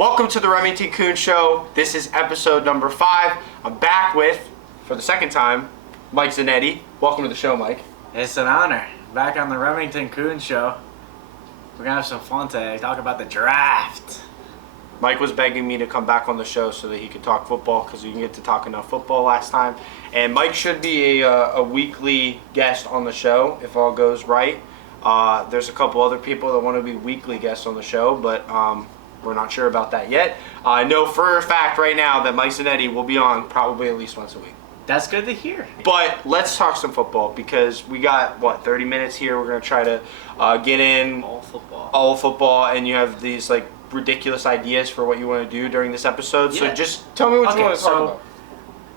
Welcome to the Remington Kuhn Show. This is episode number 5. I'm back with, for the second time, Mike Zanetti. Welcome to the show, Mike. It's an honor. Back on the Remington Kuhn Show. We're going to have some fun today. Talk about the draft. Mike was begging me to come back on the show so that he could talk football because we didn't get to talk enough football last time. And Mike should be a weekly guest on the show if all goes right. There's a couple other people that want to be weekly guests on the show, but we're not sure about that yet. I know for a fact right now that Mike Zanetti will be on probably at least once a week. That's good to hear. But let's talk some football because we got, 30 minutes here. We're going to try to get in all football, and you have these ridiculous ideas for what you want to do during this episode. Yeah. So just tell me what you want to talk about.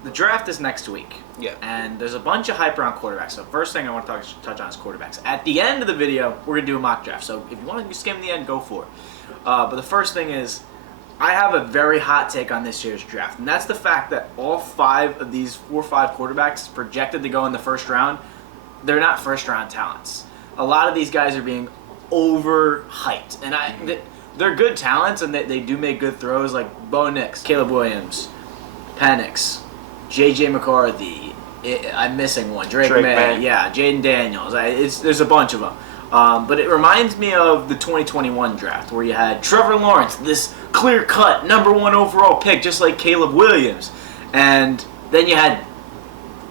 The draft is next week. Yeah. And there's a bunch of hype around quarterbacks. So first thing I want to touch on is quarterbacks. At the end of the video, we're going to do a mock draft. So if you want to skim the end, go for it. But the first thing is, I have a very hot take on this year's draft. And that's the fact that all 5 of these 4 or 5 quarterbacks projected to go in the first round, they're not first round talents. A lot of these guys are being overhyped. And they're good talents and they do make good throws, like Bo Nix, Caleb Williams, Penix, J.J. McCarthy. I'm missing one. Drake May. Yeah, Jaden Daniels. There's a bunch of them. But it reminds me of the 2021 draft where you had Trevor Lawrence, this clear-cut #1 overall pick, just like Caleb Williams. And then you had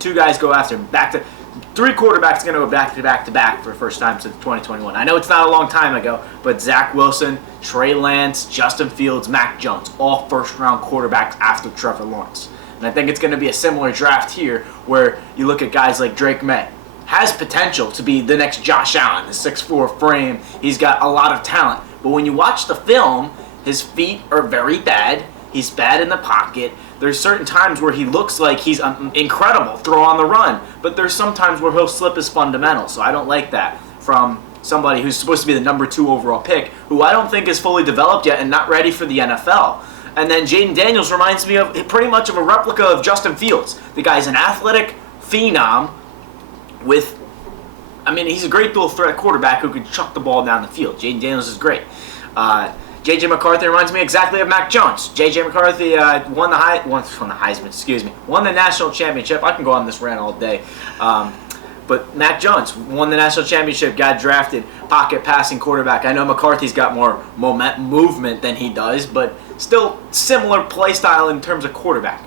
2 guys go after him. 3 quarterbacks going to go back-to-back for the first time since 2021. I know it's not a long time ago, but Zach Wilson, Trey Lance, Justin Fields, Mac Jones, all first-round quarterbacks after Trevor Lawrence. And I think it's going to be a similar draft here where you look at guys like Drake May. Has potential to be the next Josh Allen, the 6'4" frame. He's got a lot of talent. But when you watch the film, his feet are very bad. He's bad in the pocket. There's certain times where he looks like he's incredible, throw on the run. But there's some times where he'll slip his fundamentals. So I don't like that from somebody who's supposed to be the #2 overall pick, who I don't think is fully developed yet and not ready for the NFL. And then Jaden Daniels reminds me of pretty much of a replica of Justin Fields. The guy's an athletic phenom he's a great dual threat quarterback who can chuck the ball down the field. Jaden Daniels is great. J.J. McCarthy reminds me exactly of Mac Jones. J.J. McCarthy won the national championship. I can go on this rant all day. But Mac Jones won the national championship, got drafted, pocket passing quarterback. I know McCarthy's got more movement than he does, but still similar play style in terms of quarterback.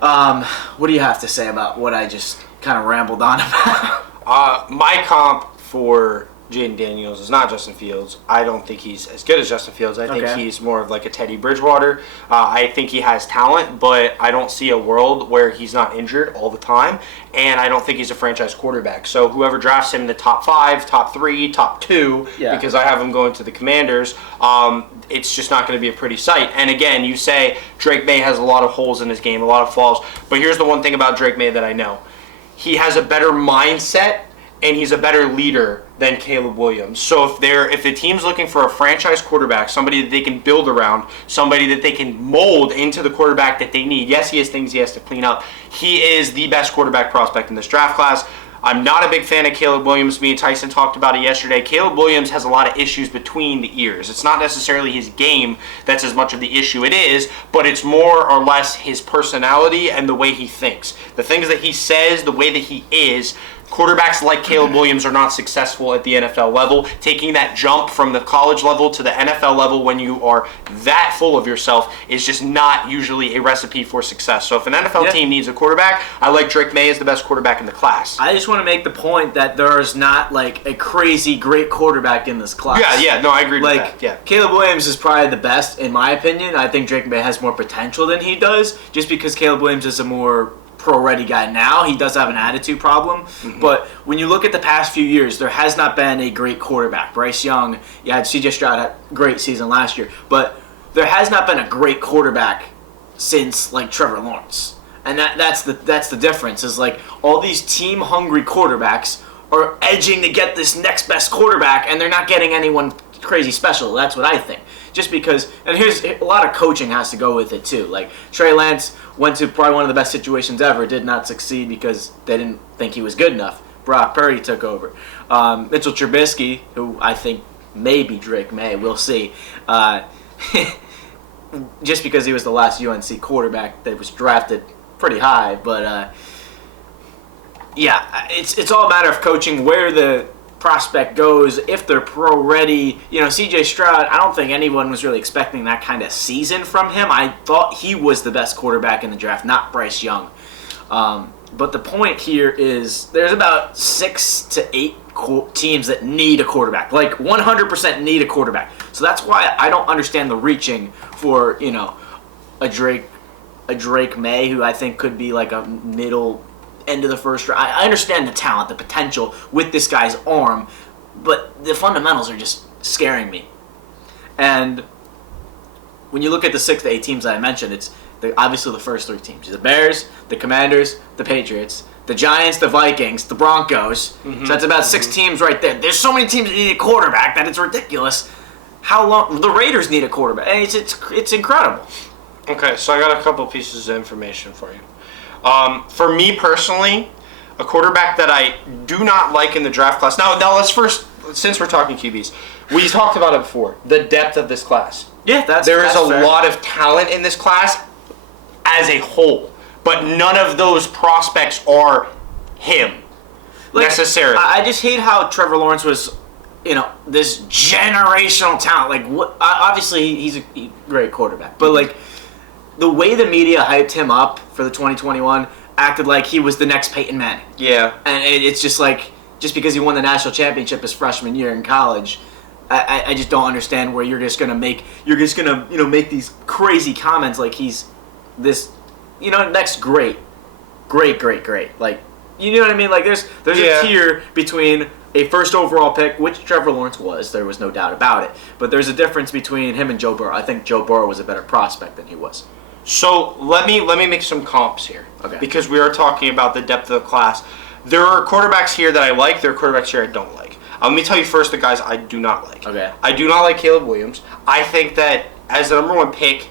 What do you have to say about what I just kind of rambled on about? My comp for Jaden Daniels is not Justin Fields. I don't think he's as good as Justin Fields. I think he's more of like a Teddy Bridgewater. I think he has talent, but I don't see a world where he's not injured all the time, and I don't think he's a franchise quarterback. So whoever drafts him in the top 5, top 3, top 2, because I have him going to the Commanders, it's just not going to be a pretty sight. And again, you say Drake May has a lot of holes in his game, a lot of flaws, but here's the one thing about Drake May that I know. He has a better mindset, and he's a better leader than Caleb Williams. So if the team's looking for a franchise quarterback, somebody that they can build around, somebody that they can mold into the quarterback that they need, yes, he has things he has to clean up. He is the best quarterback prospect in this draft class. I'm not a big fan of Caleb Williams. Me and Tyson talked about it yesterday. Caleb Williams has a lot of issues between the ears. It's not necessarily his game that's as much of the issue it is, but it's more or less his personality and the way he thinks. The things that he says, the way that he is. Quarterbacks like Caleb Williams are not successful at the NFL level. Taking that jump from the college level to the NFL level when you are that full of yourself is just not usually a recipe for success. So if an NFL team needs a quarterback, I like Drake May as the best quarterback in the class. I just want to make the point that there's not a crazy great quarterback in this class. No, I agree with that. Yeah. Caleb Williams is probably the best in my opinion. I think Drake May has more potential than he does just because Caleb Williams is a more pro-ready guy now. He does have an attitude problem. Mm-hmm. But when you look at the past few years, there has not been a great quarterback. Bryce Young, you had C.J. Stroud had a great season last year. But there has not been a great quarterback since, Trevor Lawrence. And that's the difference, is all these team-hungry quarterbacks are edging to get this next best quarterback, and they're not getting anyone crazy special. That's what I think. Just because, and here's a lot of coaching has to go with it too. Trey Lance went to probably one of the best situations ever, did not succeed because they didn't think he was good enough. Brock Purdy took over. Mitchell Trubisky, who I think maybe Drake May, we'll see. just because he was the last UNC quarterback that was drafted pretty high. But yeah, it's all a matter of coaching, where the prospect goes, if they're pro ready. You know, CJ Stroud, I don't think anyone was really expecting that kind of season from him. I thought he was the best quarterback in the draft, not Bryce Young. But the point here is there's about 6 to 8 teams that need a quarterback, like 100% need a quarterback. So that's why I don't understand the reaching for, you know, a Drake May, who I think could be like a middle end of the first round. I understand the talent, the potential with this guy's arm, but the fundamentals are just scaring me. And when you look at the 6 to 8 teams that I mentioned, it's obviously the first 3 teams: the Bears, the Commanders, the Patriots, the Giants, the Vikings, the Broncos. So that's about 6 teams right there. There's so many teams that need a quarterback that it's ridiculous. How long the Raiders need a quarterback? And it's incredible. Okay, so I got a couple pieces of information for you. For me personally, a quarterback that I do not like in the draft class. Now let's first, since we're talking QBs, we talked about it before. The depth of this class. Yeah, there is a fair. lot of talent in this class as a whole, but none of those prospects are him necessarily. I just hate how Trevor Lawrence was, you know, this generational talent. Like, what? Obviously, he's a great quarterback, but like the way the media hyped him up for the 2021, acted like he was the next Peyton Manning. Yeah, and it's just like, just because he won the national championship his freshman year in college, I just don't understand where you're just gonna make these crazy comments like he's this, you know, next great. Like, you know what I mean? Like, there's a tier between a first overall pick, which Trevor Lawrence was. There was no doubt about it. But there's a difference between him and Joe Burrow. I think Joe Burrow was a better prospect than he was. So let me make some comps here. Okay. Because we are talking about the depth of the class. There are quarterbacks here that I like. There are quarterbacks here I don't like. Let me tell you first the guys I do not like. Okay. I do not like Caleb Williams. I think that as the number 1 pick,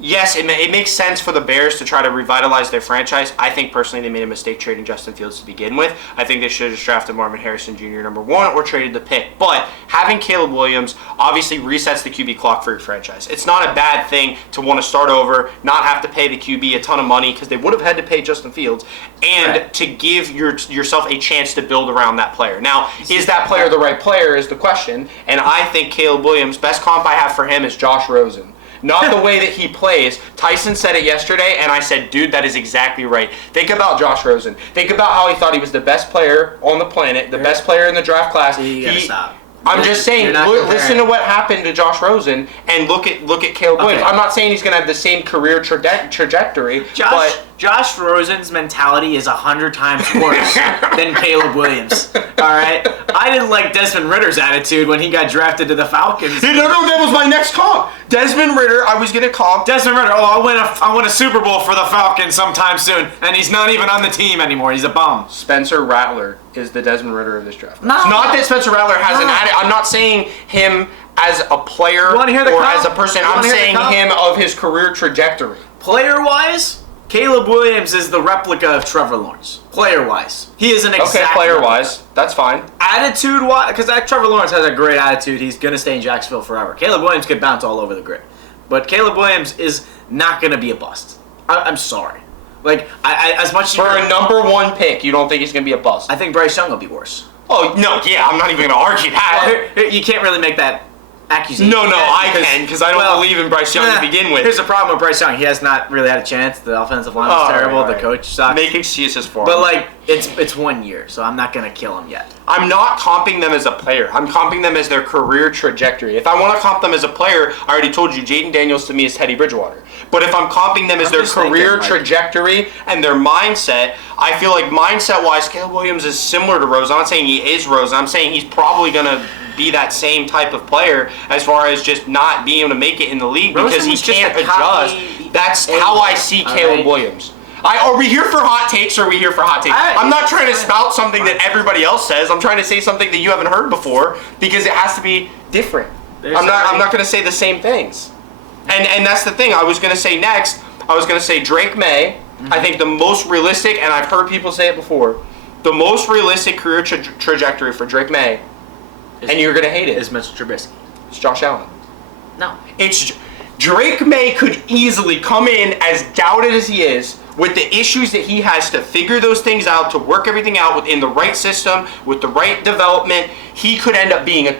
yes, it makes sense for the Bears to try to revitalize their franchise. I think personally they made a mistake trading Justin Fields to begin with. I think they should have just drafted Marvin Harrison Jr. number 1 or traded the pick. But having Caleb Williams obviously resets the QB clock for your franchise. It's not a bad thing to want to start over, not have to pay the QB a ton of money because they would have had to pay Justin Fields, and to give yourself a chance to build around that player. Now, is that player the right player is the question, and I think Caleb Williams, best comp I have for him is Josh Rosen. Not the way that he plays. Tyson said it yesterday, and I said, dude, that is exactly right. Think about Josh Rosen. Think about how he thought he was the best player on the planet, the best player in the draft class. You gotta stop. I'm just saying, listen to what happened to Josh Rosen, and look at Caleb Williams. I'm not saying he's going to have the same career trajectory, but Josh Rosen's mentality is 100 times worse than Caleb Williams. All right, I didn't like Desmond Ritter's attitude when he got drafted to the Falcons. No, that was my next comp. Desmond Ridder, I was going to comp. Desmond Ridder, I win a Super Bowl for the Falcons sometime soon, and he's not even on the team anymore. He's a bum. Spencer Rattler is the Desmond Ridder of this draft. No. It's not that Spencer Rattler has an attitude. I'm not saying him as a player or as a person. I'm saying him of his career trajectory. Player-wise, Caleb Williams is the replica of Trevor Lawrence. Player-wise, he is an exact player-wise, that's fine. Attitude-wise, because Trevor Lawrence has a great attitude. He's going to stay in Jacksonville forever. Caleb Williams could bounce all over the grid. But Caleb Williams is not going to be a bust. I'm sorry. Like, as much as for a number 1 pick, you don't think he's going to be a bust? I think Bryce Young will be worse. Oh, no, yeah, I'm not even going to argue that. Well, you can't really make that accusation. No, I can, because I don't believe in Bryce Young to begin with. Here's the problem with Bryce Young. He has not really had a chance. The offensive line is terrible. Right. The coach sucks. Make excuses for him. But, like, it's 1 year, so I'm not going to kill him yet. I'm not comping them as a player. I'm comping them as their career trajectory. If I want to comp them as a player, I already told you, Jaden Daniels to me is Teddy Bridgewater. But if I'm comping them as their career trajectory and their mindset, I feel like mindset-wise, Caleb Williams is similar to Rose. I'm not saying he is Rose. I'm saying he's probably going to be that same type of player as far as just not being able to make it in the league because he can't adjust. That's how I see Caleb Williams. Are we here for hot takes or are we here for hot takes? I'm not trying to spout something that everybody else says. I'm trying to say something that you haven't heard before because it has to be different. I'm not going to say the same things. And that's the thing. I was going to say next, I was going to say Drake May. I think the most realistic, and I've heard people say it before, the most realistic career trajectory for Drake May, and you're going to hate it, is Mitchell Trubisky. It's Josh Allen. No. Drake May could easily come in as doubted as he is, with the issues that he has to figure those things out, to work everything out within the right system, with the right development. He could end up being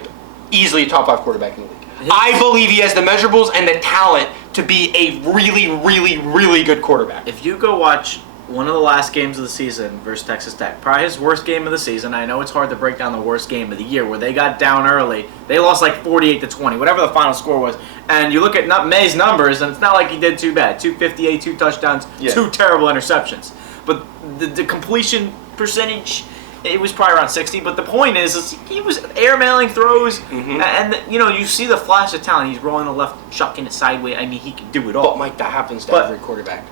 easily a top 5 quarterback in the league. I believe he has the measurables and the talent to be a really, really, really good quarterback. If you go watch one of the last games of the season versus Texas Tech, probably his worst game of the season. I know it's hard to break down the worst game of the year, where they got down early. They lost like 48-20, whatever the final score was. And you look at May's numbers, and it's not like he did too bad. 258, 2 touchdowns, 2 terrible interceptions. But the completion percentage, it was probably around 60. But the point is he was airmailing throws, and you see the flash of talent. He's rolling the left, chucking it sideways. I mean, he can do it all. But Mike, that happens to every quarterback.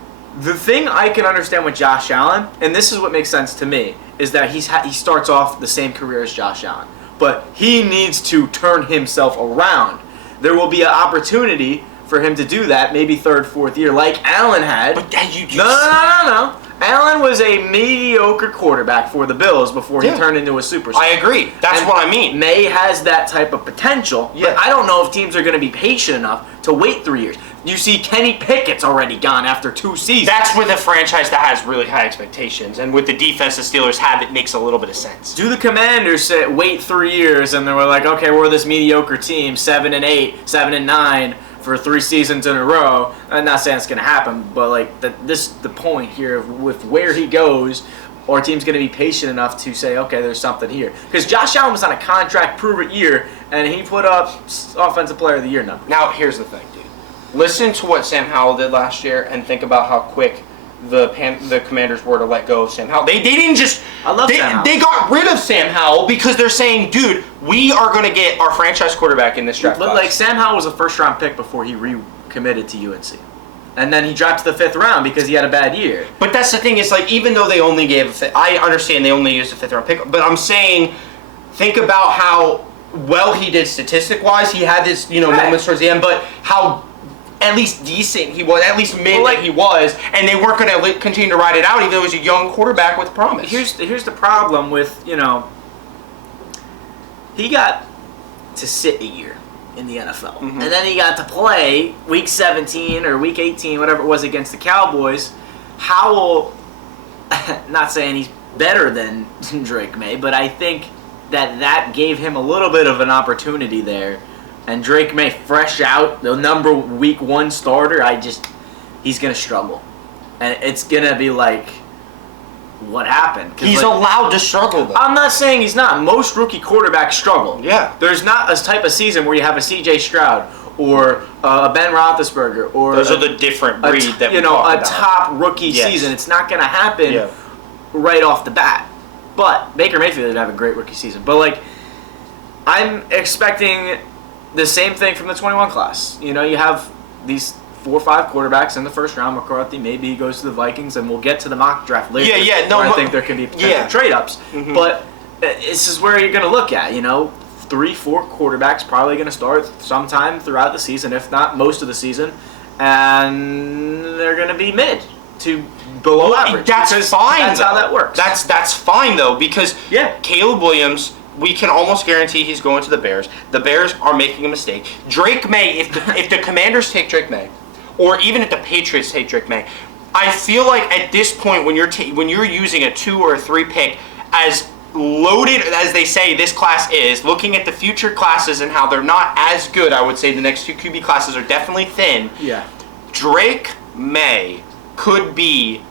The thing I can understand with Josh Allen, and this is what makes sense to me, is that he starts off the same career as Josh Allen. But he needs to turn himself around. There will be an opportunity for him to do that, maybe 3rd, 4th year, like Allen had. But No. Allen was a mediocre quarterback for the Bills before he turned into a superstar. I agree. That's what I mean. May has that type of potential, but I don't know if teams are going to be patient enough to wait 3 years. You see Kenny Pickett's already gone after 2 seasons. That's with a franchise that has really high expectations, and with the defense the Steelers have, it makes a little bit of sense. Do the Commanders wait 3 years and they were like, okay, we're this mediocre team, 7-8, 7-9 for 3 seasons in a row? I'm not saying it's going to happen, but like the point here with where he goes, our team's going to be patient enough to say, okay, there's something here. Because Josh Allen was on a contract prove-it year, and he put up Offensive Player of the Year number. Now, here's the thing, dude. Listen to what Sam Howell did last year, and think about how quick the Commanders were to let go of Sam Howell. They didn't just... I love Sam Howell. They got rid of Sam Howell because they're saying, dude, we are going to get our franchise quarterback in this draft class. Like, Sam Howell was a first-round pick before he recommitted to UNC. And then he dropped to the 5th round because he had a bad year. But that's the thing, is like, even though they only gave I understand they only used a 5th round pick, but I'm saying, think about how well he did statistic-wise. He had his, moments towards the end, but how at least decent he was, at least mid that he was, and they weren't going to continue to ride it out, even though he was a young quarterback with promise. Here's the problem with, he got to sit a year in the NFL. And then he got to play week 17 or week 18, whatever it was, against the Cowboys. Howell, not saying he's better than Drake May, but I think that gave him a little bit of an opportunity there. And Drake May, fresh out, the week 1 starter, he's going to struggle. And it's going to be like, what happened? He's allowed to struggle, though. I'm not saying he's not. Most rookie quarterbacks struggle. Yeah. There's not a type of season where you have a C.J. Stroud or a Ben Roethlisberger or those are the different breed that we talk about. A top rookie season. It's not going to happen right off the bat. But Baker Mayfield would have a great rookie season. But I'm expecting the same thing from the 21 class. You have these 4 or 5 quarterbacks in the first round. McCarthy, maybe he goes to the Vikings, and we'll get to the mock draft later. I think there can be potential trade-ups. But this is where you're going to look at, 3, 4 quarterbacks probably going to start sometime throughout the season, if not most of the season, and they're going to be mid to below average. That's fine. That's how that works. That's fine, though, because Caleb Williams, we can almost guarantee he's going to the Bears. The Bears are making a mistake. Drake May, if the Commanders take Drake May, or even if the Patriots take Drake May, I feel like at this point when you're using a 2 or a 3 pick, as loaded as they say this class is, looking at the future classes and how they're not as good, I would say the next 2 QB classes are definitely thin. Yeah. Drake May could be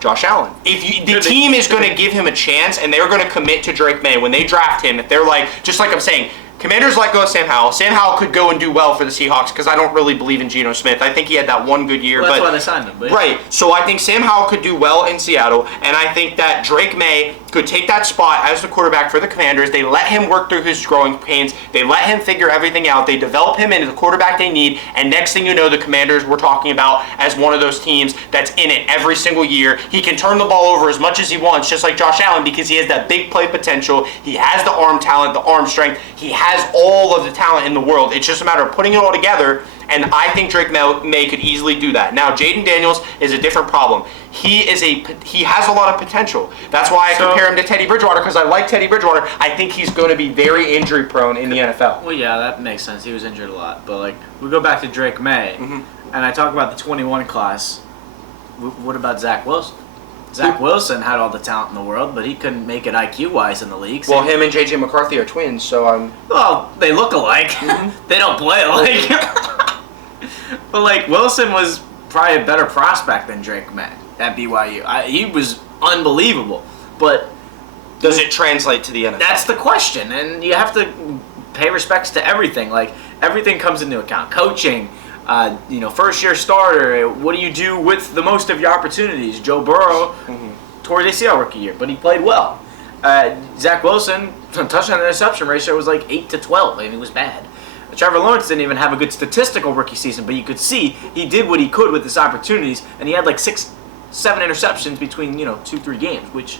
Josh Allen. If the team is going to give him a chance and they're going to commit to Drake May when they draft him, if they're like, just like I'm saying, Commanders let go of Sam Howell. Sam Howell could go and do well for the Seahawks because I don't really believe in Geno Smith. I think he had that one good year. Well, that's why they signed him. But right. So I think Sam Howell could do well in Seattle, and I think that Drake May could take that spot as the quarterback for the Commanders. They let him work through his growing pains. They let him figure everything out. They develop him into the quarterback they need, and next thing you know, the Commanders we're talking about as one of those teams that's in it every single year. He can turn the ball over as much as he wants, just like Josh Allen, because he has that big play potential. He has the arm talent, the arm strength. He has all of the talent in the world. It's just a matter of putting it all together And I think Drake May could easily do that. Now, Jaden Daniels is a different problem. He has a lot of potential. That's why I compare him to Teddy Bridgewater, because I like Teddy Bridgewater. I think he's going to be very injury prone in the NFL. Well, yeah, that makes sense. He was injured a lot. But, like, we go back to Drake May, and I talk about the 21 class. What about Zach Wilson? Zach Wilson had all the talent in the world, but he couldn't make it IQ-wise in the league. Well, him and J.J. McCarthy are twins, so I'm... Well, they look alike. They don't play alike. But, like, Wilson was probably a better prospect than Drake May at BYU. He was unbelievable. But... Does it translate to the NFL? That's the question, and you have to pay respects to everything. Like, everything comes into account. Coaching... first-year starter. What do you do with the most of your opportunities? Joe Burrow tore his ACL rookie year, but he played well. Zach Wilson, touchdown interception ratio was like 8 to 12. I mean, it was bad. Trevor Lawrence didn't even have a good statistical rookie season, but you could see he did what he could with his opportunities, and he had like 6-7 interceptions between 2-3 games, which.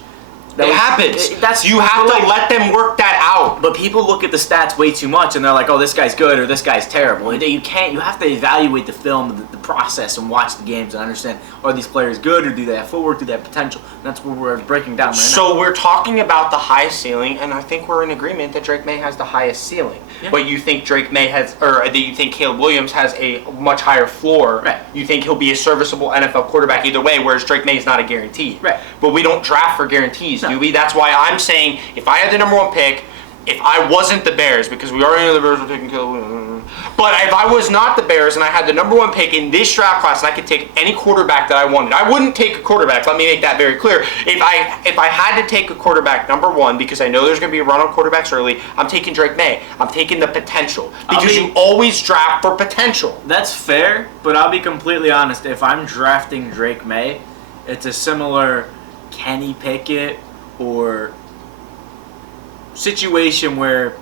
It happens. You have to let them work that out. But people look at the stats way too much, and they're like, "Oh, this guy's good," or "This guy's terrible." You can't. You have to evaluate the film, the process, and watch the games and understand: are these players good, or do they have footwork? Do they have potential? And that's what we're breaking down right now. So we're talking about the highest ceiling, and I think we're in agreement that Drake May has the highest ceiling. Yeah. But you think Drake May has, or that you think Caleb Williams has a much higher floor. Right. You think he'll be a serviceable NFL quarterback either way, whereas Drake May is not a guarantee. Right. But we don't draft for guarantees, do we? That's why I'm saying if I had the number 1 pick, if I wasn't the Bears, because we already know the Bears were taking Caleb Williams, but if I was not the Bears and I had the number 1 pick in this draft class and I could take any quarterback that I wanted, I wouldn't take a quarterback. Let me make that very clear. If I had to take a quarterback number 1, because I know there's going to be a run on quarterbacks early, I'm taking Drake May. I'm taking the potential, because you always draft for potential. That's fair, but I'll be completely honest. If I'm drafting Drake May, it's a similar Kenny Pickett or situation where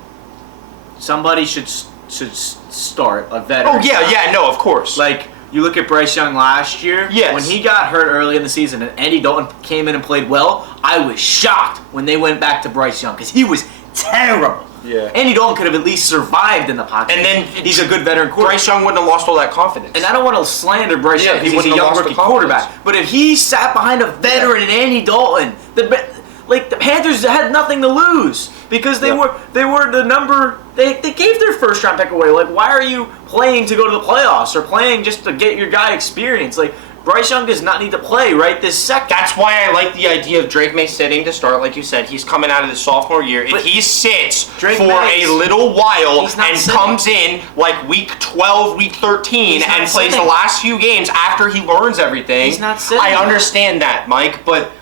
somebody should start, a veteran. Oh, yeah, no, of course. Like, you look at Bryce Young last year. Yes. When he got hurt early in the season and Andy Dalton came in and played well, I was shocked when they went back to Bryce Young because he was terrible. Yeah. Andy Dalton could have at least survived in the pocket. And then he's a good veteran quarterback. Bryce Young wouldn't have lost all that confidence. And I don't want to slander Bryce Young because he's a young rookie quarterback. But if he sat behind a veteran and Andy Dalton, the Panthers had nothing to lose because they were the number. They gave their first round pick away. Like, why are you playing to go to the playoffs or playing just to get your guy experience? Like, Bryce Young does not need to play right this second. That's why I like the idea of Drake May sitting to start. Like you said, he's coming out of his sophomore year. If he sits for a little while and comes in like week 12, week 13, and plays the last few games after he learns everything, he's not sitting. I understand that, Mike, but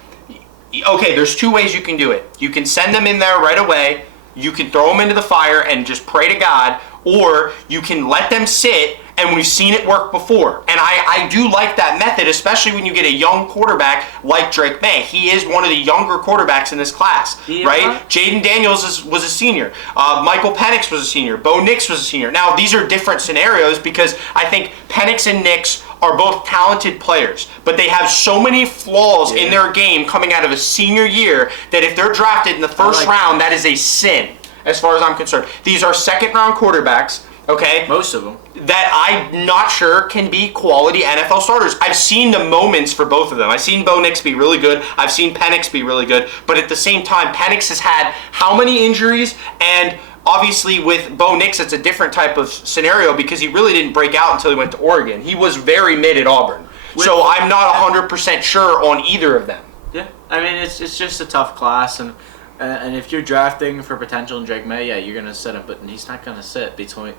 okay, there's 2 ways you can do it. You can send them in there right away. You can throw them into the fire and just pray to God, or you can let them sit, and we've seen it work before. And I do like that method, especially when you get a young quarterback like Drake May. He is one of the younger quarterbacks in this class, right? Jaden Daniels was a senior. Michael Penix was a senior. Bo Nix was a senior. Now, these are different scenarios because I think Penix and Nix are both talented players, but they have so many flaws in their game coming out of a senior year that if they're drafted in the first round, that is a sin as far as I'm concerned. These are second-round quarterbacks, okay? Most of them. That I'm not sure can be quality NFL starters. I've seen the moments for both of them. I've seen Bo Nix be really good. I've seen Penix be really good. But at the same time, Penix has had how many injuries? And obviously with Bo Nix, it's a different type of scenario because he really didn't break out until he went to Oregon. He was very mid at Auburn. So I'm not 100% sure on either of them. Yeah, I mean, it's just a tough class, and if you're drafting for potential in Drake May, you're going to sit him, but he's not going to sit between,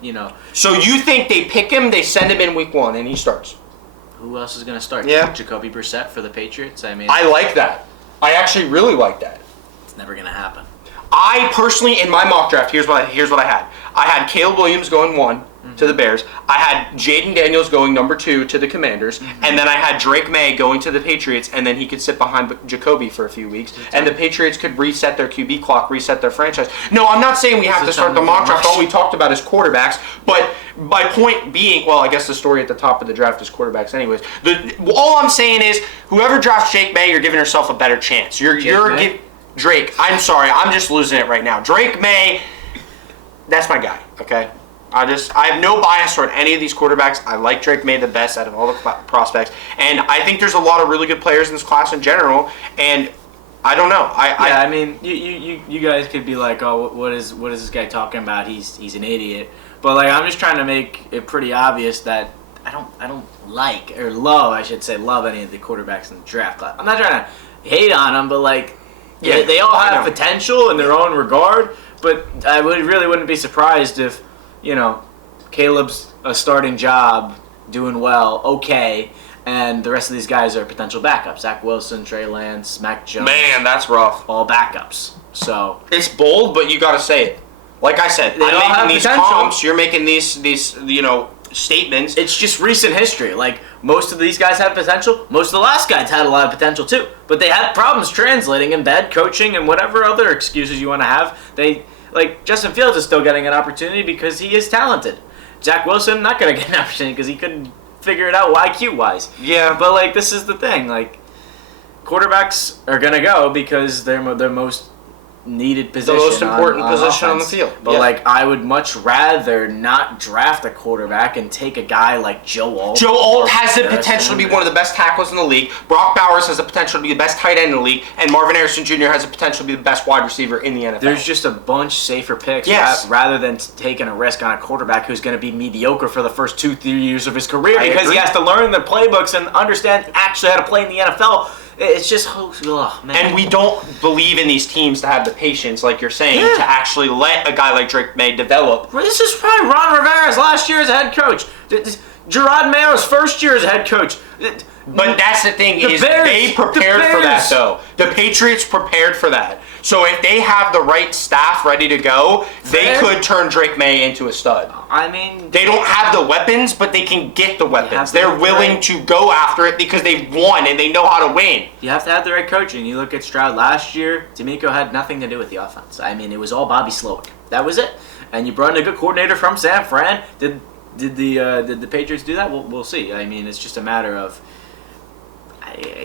So you think they pick him, they send him in week 1, and he starts? Who else is going to start? Yeah. Jacoby Brissett for the Patriots? I mean, I like that. I actually really like that. It's never going to happen. I personally, in my mock draft, here's what I had. I had Caleb Williams going 1 to the Bears. I had Jaden Daniels going number 2 to the Commanders. And then I had Drake May going to the Patriots, and then he could sit behind Jacoby for a few weeks. And the Patriots could reset their QB clock, reset their franchise. No, I'm not saying we have to start the mock draft. All we talked about is quarterbacks. But my point being, well, I guess the story at the top of the draft is quarterbacks anyways. All I'm saying is, whoever drafts Drake May, you're giving yourself a better chance. Drake, I'm sorry, I'm just losing it right now. Drake May, that's my guy, okay? I have no bias toward any of these quarterbacks. I like Drake May the best out of all the prospects, and I think there's a lot of really good players in this class in general. And I don't know. I mean, you guys could be like, oh, what is this guy talking about? He's an idiot. But like, I'm just trying to make it pretty obvious that I don't like or love, I should say, love any of the quarterbacks in the draft class. I'm not trying to hate on them, but like, yeah, they all have potential in their own regard. But I really wouldn't be surprised if, Caleb's a starting job, doing well, okay, and the rest of these guys are potential backups. Zach Wilson, Trey Lance, Mac Jones. Man, that's rough. All backups. So it's bold, but you got to say it. Like I said, I'm making these comps. You're making these statements. It's just recent history. Like, most of these guys have potential. Most of the last guys had a lot of potential too, but they had problems translating in bad coaching and whatever other excuses you want to have. Justin Fields is still getting an opportunity because he is talented. Zach Wilson not going to get an opportunity because he couldn't figure it out IQ wise. Yeah, but this is the thing. Quarterbacks are going to go because they're the most needed position, the most important position on the field. But I would much rather not draft a quarterback and take a guy like Joe Alt. Joe Alt has the potential to be one of the best tackles in the league. Brock Bowers has the potential to be the best tight end in the league, and Marvin Harrison Jr. has the potential to be the best wide receiver in the NFL. There's just a bunch safer picks, rather than taking a risk on a quarterback who's going to be mediocre for the first 2-3 years of his career because he has to learn the playbooks and understand actually how to play in the NFL. It's just, man. And we don't believe in these teams to have the patience, like you're saying, to actually let a guy like Drake May develop. This is probably Ron Rivera's last year as a head coach. Gerard Mayo's first year as a head coach. But that's the thing, they prepared for that, though. The Patriots prepared for that. So if they have the right staff ready to go, they could turn Drake May into a stud. I mean, they don't have the weapons, but they can get the weapons. They're willing to go after it because they've won and they know how to win. You have to have the right coaching. You look at Stroud last year, D'Amico had nothing to do with the offense. I mean, it was all Bobby Slowick. That was it. And you brought in a good coordinator from San Fran. Did the Patriots do that? We'll see. I mean, it's just a matter of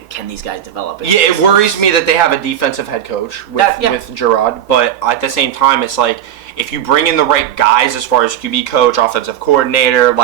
can these guys develop it? Yeah, it worries me that they have a defensive head coach with Gerard, but at the same time, it's like if you bring in the right guys as far as QB coach, offensive coordinator,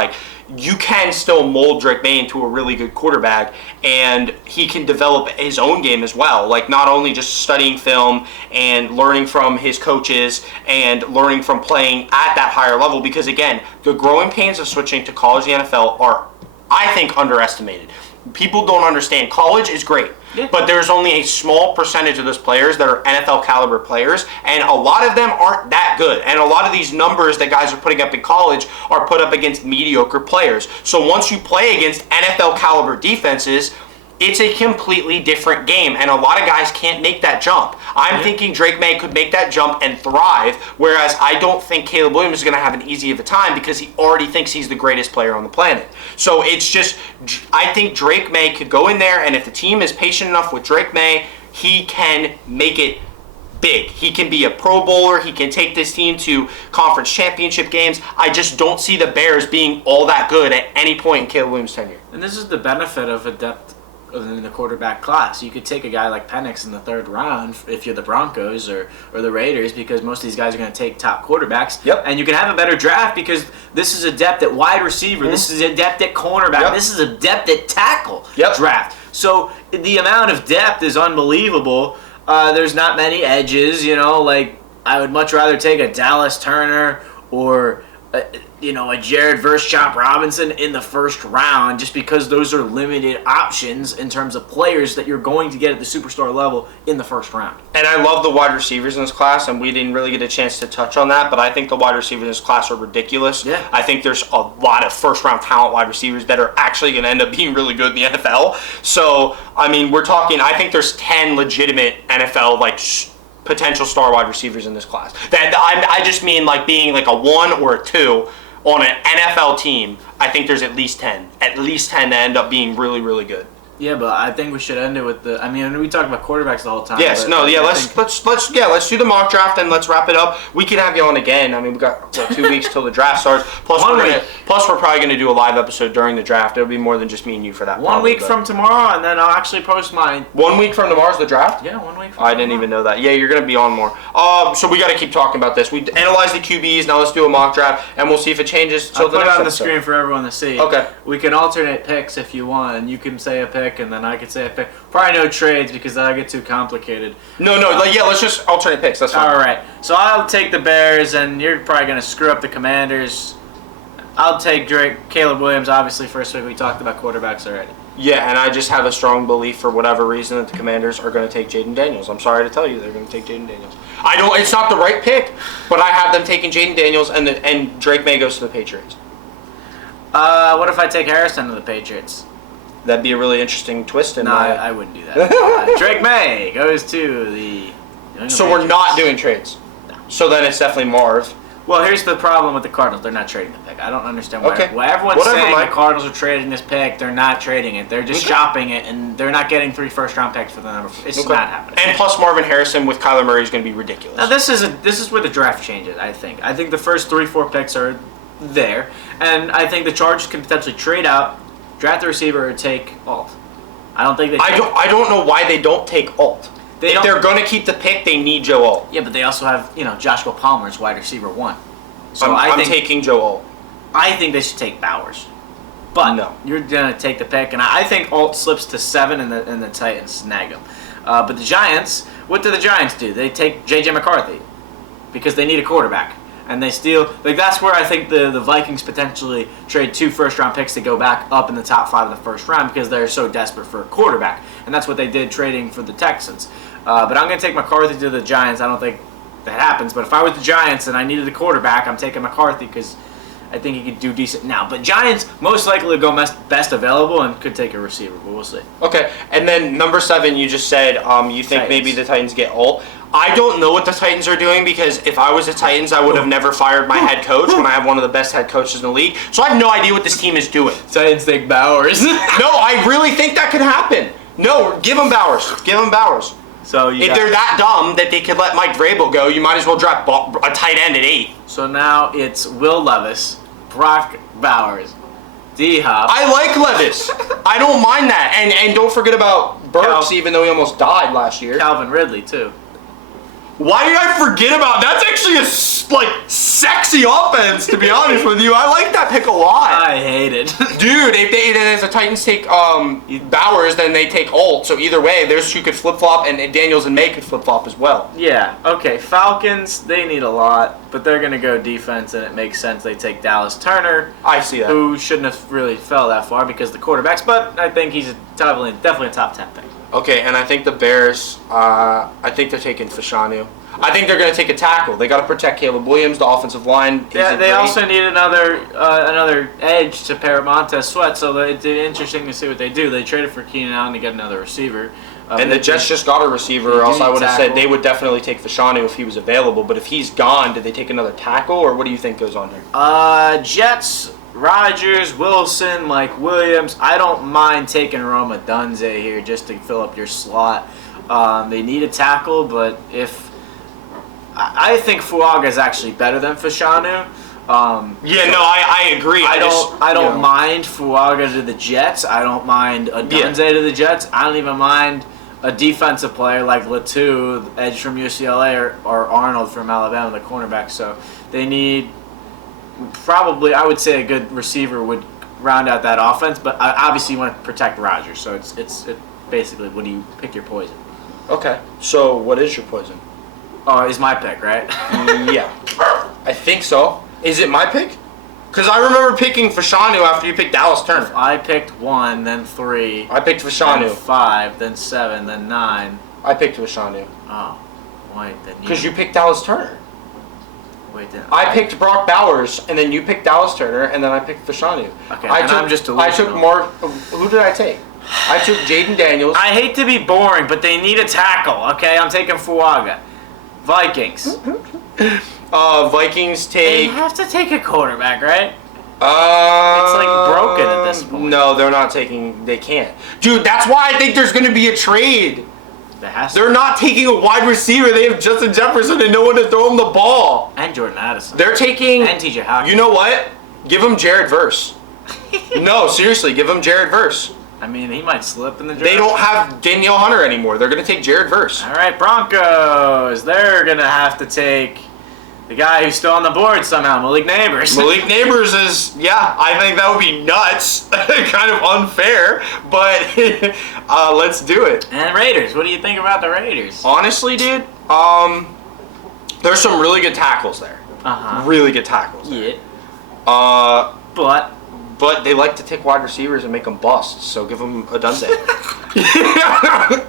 you can still mold Drake May into a really good quarterback, and he can develop his own game as well. Not only just studying film and learning from his coaches and learning from playing at that higher level, because again, the growing pains of switching to college and NFL are, I think, underestimated. People don't understand. College is great, but there's only a small percentage of those players that are NFL caliber players, and a lot of them aren't that good. And a lot of these numbers that guys are putting up in college are put up against mediocre players. So once you play against NFL caliber defenses, it's a completely different game, and a lot of guys can't make that jump. I'm thinking Drake May could make that jump and thrive, whereas I don't think Caleb Williams is going to have an easy of a time because he already thinks he's the greatest player on the planet. So it's just, I think Drake May could go in there, and if the team is patient enough with Drake May, he can make it big. He can be a Pro Bowler. He can take this team to conference championship games. I just don't see the Bears being all that good at any point in Caleb Williams' tenure. And this is the benefit of a depth in the quarterback class. You could take a guy like Penix in the third round if you're the Broncos or the Raiders, because most of these guys are going to take top quarterbacks. And you can have a better draft because this is a depth at wide receiver. This is a depth at cornerback. This is a depth at tackle draft. So the amount of depth is unbelievable. There's not many edges, I would much rather take a Dallas Turner or a Jared versus Chop Robinson in the first round, just because those are limited options in terms of players that you're going to get at the superstar level in the first round. And I love the wide receivers in this class, and we didn't really get a chance to touch on that, but I think the wide receivers in this class are ridiculous. I think there's a lot of first-round talent wide receivers that are actually going to end up being really good in the NFL. So, I mean, I think there's 10 legitimate NFL, potential star wide receivers in this class. I just mean being a 1 or a 2 on an NFL team. I think there's at least 10 that end up being really, really good. Yeah, but I think we should end it with the. I mean, we talked about quarterbacks the whole time. Yes, no, yeah. Let's do the mock draft and let's wrap it up. We can have you on again. I mean, we got 2 weeks till the draft starts. Plus, we're probably gonna do a live episode during the draft. It'll be more than just me and you for that. 1 week from tomorrow, and then I'll actually post mine. 1 week from tomorrow's the draft. Yeah, 1 week. From I didn't even know that. Yeah, you're gonna be on more. So we got to keep talking about this. We analyze the QBs. Now let's do a mock draft, and we'll see if it changes. I'll put it on the screen for everyone to see. Okay. We can alternate picks if you want, and you can say a pick, and then I can say a pick. Probably no trades because that'll get too complicated. No. Let's just alternate picks. That's fine. All right. So I'll take the Bears, and you're probably gonna screw up the Commanders. I'll take Caleb Williams. Obviously, first week we talked about quarterbacks already. Yeah, and I just have a strong belief for whatever reason that the Commanders are going to take Jaden Daniels. I'm sorry to tell you, they're going to take Jaden Daniels. It's not the right pick, but I have them taking Jaden Daniels, and Drake May goes to the Patriots. What if I take Harrison to the Patriots? That'd be a really interesting twist. I wouldn't do that. Drake May goes to the. So we're not doing trades. No. So then it's definitely Marv. Well, here's the problem with the Cardinals. They're not trading the pick. I don't understand why. Okay. Why everyone's saying the Cardinals are trading this pick. They're not trading it. They're just shopping it, and they're not getting 3 first-round picks for the number. It's not happening. And plus, Marvin Harrison with Kyler Murray is going to be ridiculous. Now, this is where the draft changes. I think the first 3-4 picks are there, and I think the Chargers can potentially trade out, draft the receiver, or take Alt. I don't think they. I don't know why they don't take Alt. If they're going to keep the pick, they need Joe Alt. Yeah, but they also have, Joshua Palmer's wide receiver 1. So I'm taking Joe Alt. I think they should take Bowers. But no. You're going to take the pick, and I think Alt slips to 7 and the Titans snag him. But the Giants, what do the Giants do? They take J.J. McCarthy because they need a quarterback. And they steal, that's where I think the Vikings potentially trade 2 first-round picks to go back up in the top 5 of the first round because they're so desperate for a quarterback. And that's what they did trading for the Texans. But I'm going to take McCarthy to the Giants. I don't think that happens. But if I was the Giants and I needed a quarterback, I'm taking McCarthy because I think he could do decent now. But Giants most likely go best available and could take a receiver, but we'll see. Okay, and then number 7, you just said you think Titans. Maybe the Titans get Alt. I don't know what the Titans are doing because if I was the Titans, I would have never fired my head coach when I have one of the best head coaches in the league. So I have no idea what this team is doing. Titans take Bowers. No, I really think that could happen. No, give them Bowers. Give them Bowers. So if they're that dumb that they could let Mike Vrabel go, you might as well draft a tight end at 8. So now it's Will Levis, Brock Bowers, D-Hop. I like Levis. I don't mind that. And don't forget about Burks, even though he almost died last year. Calvin Ridley, too. Why did I forget about that? That's actually a sexy offense, to be honest with you. I like that pick a lot. I hate it. Dude, if the Titans take Bowers, then they take Alt. So either way, those 2 could flip-flop, and Daniels and May could flip-flop as well. Yeah, okay. Falcons, they need a lot, but they're going to go defense, and it makes sense they take Dallas Turner. I see that. Who shouldn't have really fell that far because of the quarterbacks, but I think he's definitely a top 10 pick. Okay, and I think the Bears, I think they're taking Fashanu. I think they're going to take a tackle. They got to protect Caleb Williams, the offensive line. Yeah, they also need another edge to pair Montez Sweat, so it's interesting to see what they do. They traded for Keenan Allen to get another receiver. And the Jets just got a receiver, or else I would have said they would definitely take Fashanu if he was available. But if he's gone, did they take another tackle, or what do you think goes on here? Jets, Rodgers, Wilson, Mike Williams. I don't mind taking Roma Dunze here just to fill up your slot. They need a tackle, but I think Fuaga is actually better than Fashanu. I agree. I don't mind Fuaga to the Jets. I don't mind a Dunze to the Jets. I don't even mind a defensive player like Latu, the edge from UCLA, or Arnold from Alabama, the cornerback. So they need probably, I would say, a good receiver would round out that offense. But obviously you want to protect Rodgers. So it's basically, what do you pick your poison? Okay. So what is your poison? Oh, it's my pick, right? Yeah. I think so. Is it my pick? Because I remember picking Fashanu after you picked Dallas Turner. I picked 1, then 3. I picked Fashanu. Then 5, then 7, then 9. I picked Fashanu. Oh, wait, then because you picked Dallas Turner. Wait, then I picked Brock Bowers, and then you picked Dallas Turner, and then I picked Fashanu. Okay, I'm just delusional. I took more. Who did I take? I took Jaden Daniels. I hate to be boring, but they need a tackle. Okay, I'm taking Fuaga. Vikings. Vikings take. They have to take a quarterback, right? It's like broken at this disappointing. No, they're not taking. They can't, dude. That's why I think there's going to be a trade. They're not taking a wide receiver. They have Justin Jefferson and no one to throw him the ball. And Jordan Addison. They're taking. And TJ Hawkins. You know what? Give him Jared Verse. No, seriously, give him Jared Verse. I mean, he might slip in the draft. They don't have Danielle Hunter anymore. They're going to take Jared Verse. All right, Broncos. They're going to have to take the guy who's still on the board somehow, Malik Neighbors. Malik Neighbors is, I think that would be nuts. Kind of unfair, but let's do it. And Raiders. What do you think about the Raiders? Honestly, dude, there's some really good tackles there. Really good tackles there. Yeah. But they like to take wide receivers and make them bust, so give them a Dunze.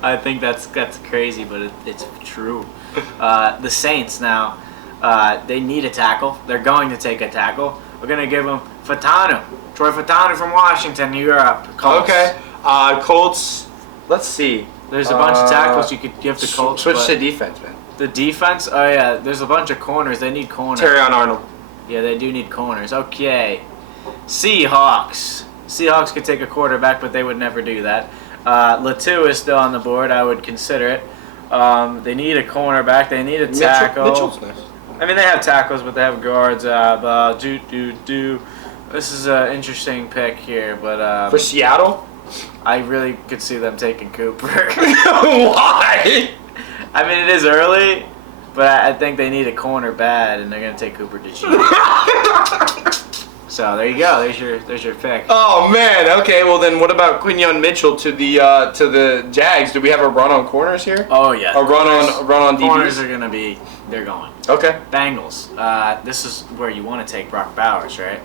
I think that's crazy, but it's true. The Saints now, they need a tackle. They're going to take a tackle. We're going to give them Fatanu. Troy Fatanu from Washington. You're up. Colts. Okay. Colts, let's see. There's a bunch of tackles you could give to Colts. Switch to defense, man. The defense? Oh, yeah. There's a bunch of corners. They need corners. Terrion Arnold. Yeah, they do need corners. Okay. Seahawks. Seahawks could take a quarterback, but they would never do that. Latu is still on the board. I would consider it. They need a cornerback. They need a tackle. Mitchell's nice. I mean, they have tackles, but they have guards. This is an interesting pick here, but For Seattle? I really could see them taking Cooper. Why? I mean, it is early, but I think they need a corner bad, and they're gonna take Cooper DeGene. So there you go. There's your pick. Oh man. Okay. Well then, what about Quinyon Mitchell to the Jags? Do we have a run on corners here? Oh yeah. A run on DBs? Corners are gonna be. They're going. Okay. Bengals. This is where you want to take Brock Bowers, right?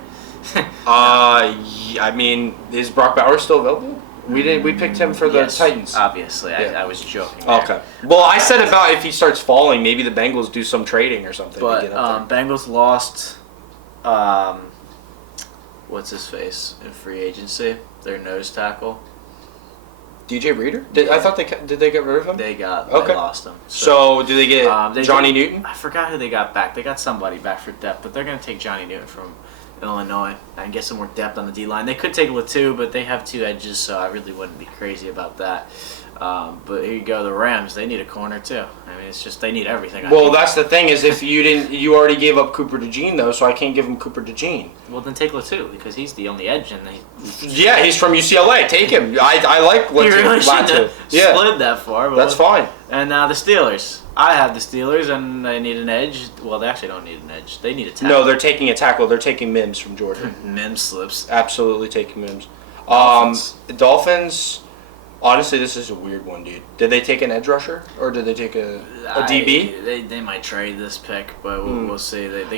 I mean, is Brock Bowers still available? We picked him for the Titans. Obviously, Yeah. I was joking. There. Okay. Well, I said about if he starts falling, maybe the Bengals do some trading or something. But to get up there. Bengals lost. What's his face in free agency? Their nose tackle. DJ Reader? I thought did they get rid of him? They Okay. lost him. So do they get Johnny Newton? I forgot who they got back. They got somebody back for depth, but they're going to take Johnny Newton from Illinois and get some more depth on the D line. They could take Latu, but they have two edges, so I really wouldn't be crazy about that. But here you go, the Rams. They need a corner too. I mean, it's just they need everything. Well, that's the thing is if you already gave up Cooper DeJean though, so I can't give him Cooper DeJean. Well, then take Latu because he's the only edge, and Yeah, he's from UCLA. Take him. I like Latu. You really shouldn't have Yeah, slid that far. But that's fine. And now the Steelers. I have the Steelers, and they need an edge. Well, they actually don't need an edge. They need a tackle. No, they're taking a tackle. They're taking Mims from Georgia. Mims slips. Absolutely taking Mims. The Dolphins. Honestly, this is a weird one, dude. Did they take an edge rusher or did they take a DB? They might trade this pick, but we'll see. They could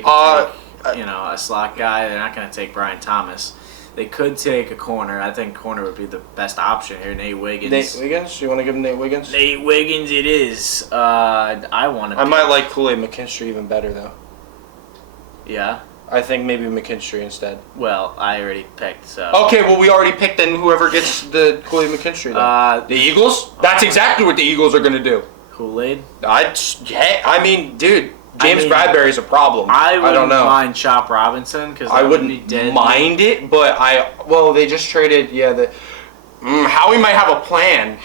take a slot guy. They're not going to take Brian Thomas. They could take a corner. I think corner would be the best option here. Nate Wiggins. Nate Wiggins? You want to give him Nate Wiggins? Nate Wiggins it is. I want to. I might like Kool-Aid McKinstry even better, though. Yeah? I think maybe McKinstry instead. Well, I already picked, so. Okay, well, we already picked then whoever gets the Kool-Aid McKinstry. The Eagles? That's exactly what the Eagles are going to do. Kool-Aid? I mean, dude, James Bradbury's a problem. I don't know. Mind Chop Robinson because I wouldn't mind it, but they just traded, Howie might have a plan.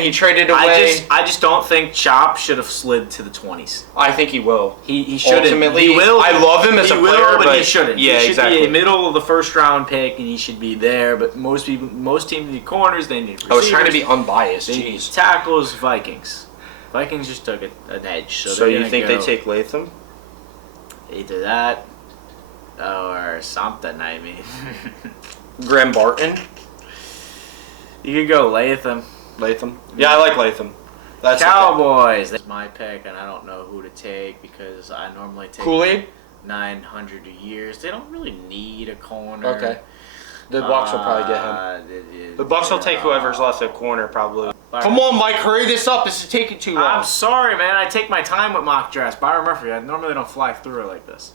He traded away. I just don't think Chop should have slid to the 20s. I think he will. He shouldn't. Ultimately, he will. I love him as a player, but he shouldn't. Yeah, he should exactly. be a middle of the first round pick, and he should be there. But most teams need corners. They need receivers. I was trying to be unbiased. They need tackles. Vikings just took an edge. So you think they take Latham? Either that or something. I mean, Graham Barton. You could go Latham. Yeah, I like Latham. That's Cowboys. That's my pick, and I don't know who to take because I normally take Kool-Aid. 900 a year. They don't really need a corner. Okay. The Bucs will probably get him. The Bucs will take whoever's left at corner, probably. Come on, Mike, hurry this up. This is taking too long. I'm sorry, man. I take my time with mock drafts. Byron Murphy. I normally don't fly through it like this.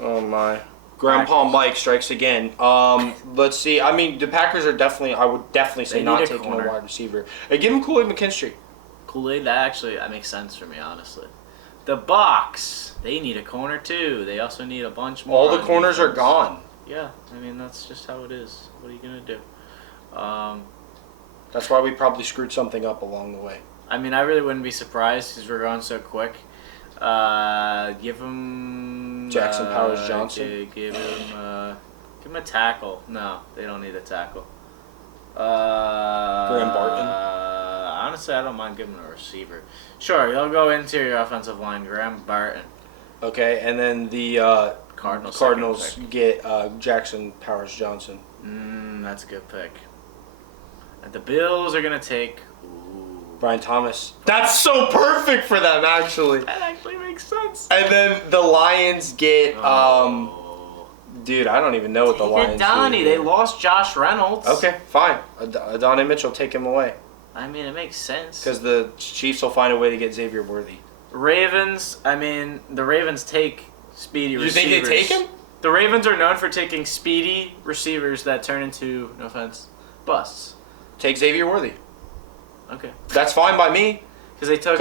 Oh my. Grandpa Mike strikes again. Let's see. I mean, the Packers are definitely. I would definitely say not taking a wide receiver. Hey, give him Kool-Aid McKinstry. Kool-Aid, that makes sense for me, honestly. The Bucs, they need a corner too. They also need a bunch more. All the corners are gone. Yeah, I mean, that's just how it is. What are you going to do? That's why we probably screwed something up along the way. I mean, I really wouldn't be surprised because we're going so quick. Give him... Jackson Powers Johnson? Give him a tackle. No, they don't need a tackle. Graham Barton? Honestly, I don't mind giving him a receiver. Sure, he'll go interior offensive line. Graham Barton. Okay, and then the Cardinals get Jackson Powers Johnson. That's a good pick. And the Bills are going to take... Brian Thomas. That's so perfect for them, actually. That actually makes sense. And then the Lions get... Dude, I don't even know what the Lions Donnie. do. They lost Josh Reynolds. Okay, fine. Adonai Mitchell, take him away. I mean, it makes sense. Because the Chiefs will find a way to get Xavier Worthy. Ravens, I mean, the Ravens take speedy receivers. You think they take him? The Ravens are known for taking speedy receivers that turn into, no offense, busts. Take Xavier Worthy. Okay. That's fine by me. Because they took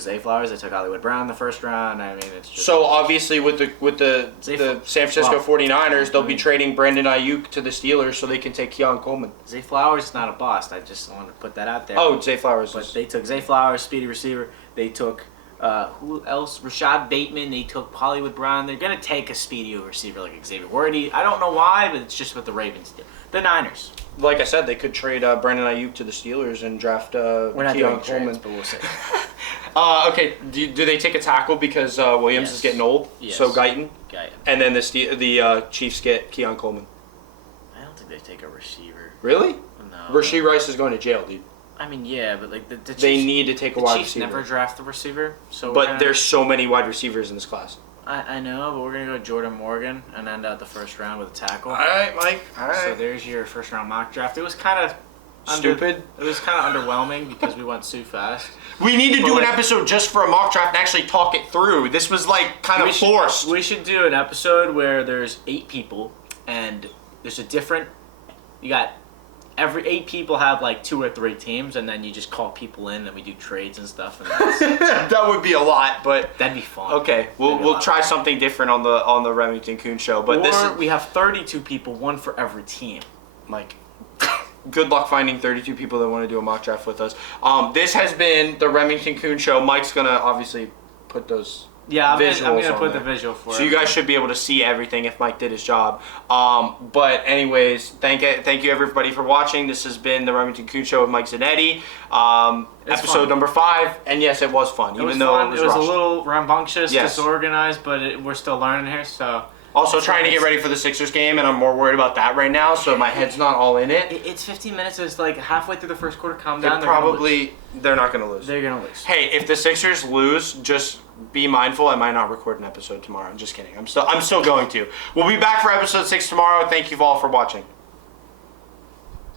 Zay Flowers, they took Hollywood Brown in the first round. I mean, it's just... So obviously with the San Francisco 49ers, they'll be trading Brandon Ayuk to the Steelers so they can take Keon Coleman. Zay Flowers is not a bust. I just wanted to put that out there. Oh, Zay Flowers. But they took Zay Flowers, speedy receiver. They took who else? Rashad Bateman. They took Hollywood Brown. They're gonna take a speedy receiver like Xavier Worthy. I don't know why, but it's just what the Ravens do. The Niners. Like I said, they could trade Brandon Ayuk to the Steelers and draft We're not Keon doing Coleman. trades, but we'll see. Okay, do they take a tackle because Williams is getting old? Yes. So Guyton? Guyton. And then the Chiefs get Keon Coleman. I don't think they take a receiver. Really? No. Rasheed Rice is going to jail, dude. I mean, yeah, but like the Chiefs, they need to take a wide receiver. The Chiefs never draft the receiver, so. But there's so many wide receivers in this class. I know, but we're gonna go Jordan Morgan and end out the first round with a tackle. All right, Mike. All right. So there's your first round mock draft. It was kind of stupid. It was kind of underwhelming because we went too fast. We need to do an episode just for a mock draft and actually talk it through. This was like kind of forced. We should do an episode where there's 8 people and there's a different. You got every 8 people have like 2 or 3 teams, and then you just call people in and we do trades and stuff. And that would be a lot, but that'd be fun. Okay, we'll try something different on the Remington Kuhn show. But we have 32 people, 1 for every team. Mike, good luck finding 32 people that want to do a mock draft with us. This has been the Remington Kuhn show. Mike's gonna obviously put those. Yeah, I'm visuals gonna put on the there. visual for it. So you guys should be able to see everything if Mike did his job. But anyways, thank you everybody for watching. This has been the Remington Kuhn Show with Mike Zanetti. Episode number 5, and yes, it was fun. It was fun. It was rushed. a little rambunctious, disorganized, but we're still learning here. So also trying to get ready for the Sixers game, and I'm more worried about that right now. So my head's not all in it. It's 15 minutes. It's like halfway through the first quarter. Calm They're down. not going to lose. They're gonna lose. Hey, if the Sixers lose, just be mindful. I might not record an episode tomorrow. I'm just kidding. I'm still going to. We'll be back for episode 6 tomorrow. Thank you all for watching.